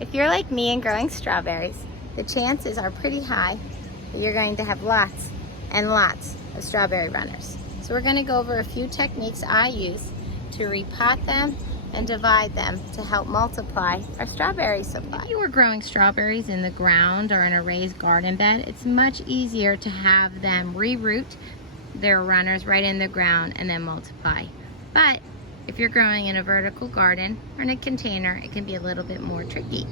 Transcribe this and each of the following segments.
If you're like me and growing strawberries, the chances are pretty high that you're going to have lots and lots of strawberry runners. So we're going to go over a few techniques I use to repot them and divide them to help multiply our strawberry supply. If you were growing strawberries in the ground or in a raised garden bed, it's much easier to have them reroot their runners right in the ground and then multiply. But if you're growing in a vertical garden or in a container, it can be a little bit more tricky.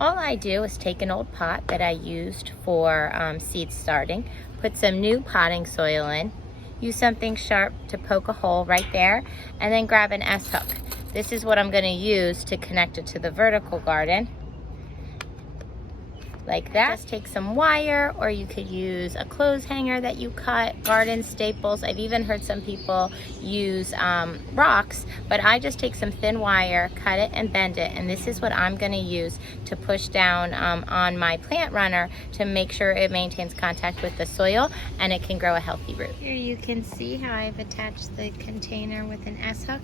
All I do is take an old pot that I used for seed starting, put some new potting soil in, use something sharp to poke a hole right there, and then grab an S-hook. This is what I'm going to use to connect it to the vertical garden. Like that. Just take some wire, or you could use a clothes hanger that you cut, garden staples. I've even heard some people use rocks, but I just take some thin wire, cut it and bend it, and this is what I'm going to use to push down on my plant runner to make sure it maintains contact with the soil and it can grow a healthy root. Here you can see how I've attached the container with an S-hook.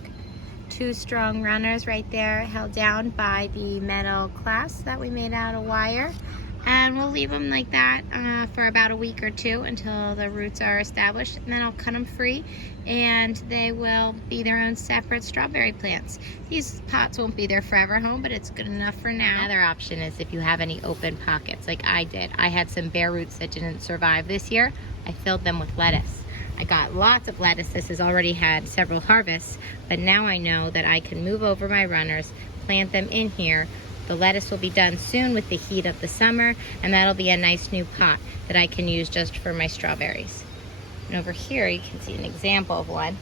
Two strong runners right there held down by the metal clasp that we made out of wire. And we'll leave them like that for about a week or two until the roots are established, and then I'll cut them free and they will be their own separate strawberry plants. These pots won't be their forever home, but it's good enough for now. Another option is if you have any open pockets like I did. I had some bare roots that didn't survive this year. I filled them with lettuce. I got lots of lettuce. This has already had several harvests, but now I know that I can move over my runners, plant them in here. The lettuce will be done soon with the heat of the summer, and that'll be a nice new pot that I can use just for my strawberries. And over here you can see an example of one.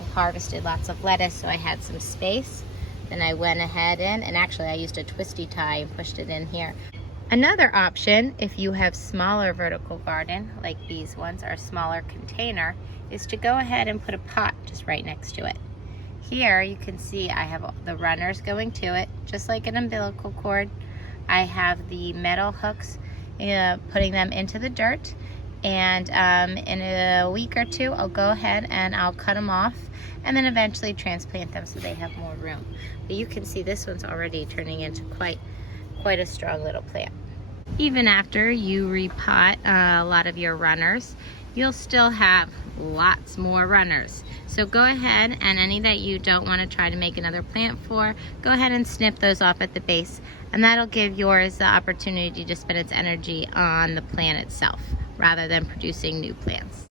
I harvested lots of lettuce, so I had some space. Then I went ahead and actually I used a twisty tie and pushed it in here. Another option, if you have smaller vertical garden, like these ones, or a smaller container, is to go ahead and put a pot just right next to it. Here you can see I have the runners going to it, just like an umbilical cord. I have the metal hooks, putting them into the dirt, and in a week or two I'll go ahead and I'll cut them off and then eventually transplant them so they have more room. But you can see this one's already turning into quite a strong little plant. Even after you repot a lot of your runners, you'll still have lots more runners. So go ahead, and any that you don't want to try to make another plant for, go ahead and snip those off at the base, and that'll give yours the opportunity to spend its energy on the plant itself rather than producing new plants.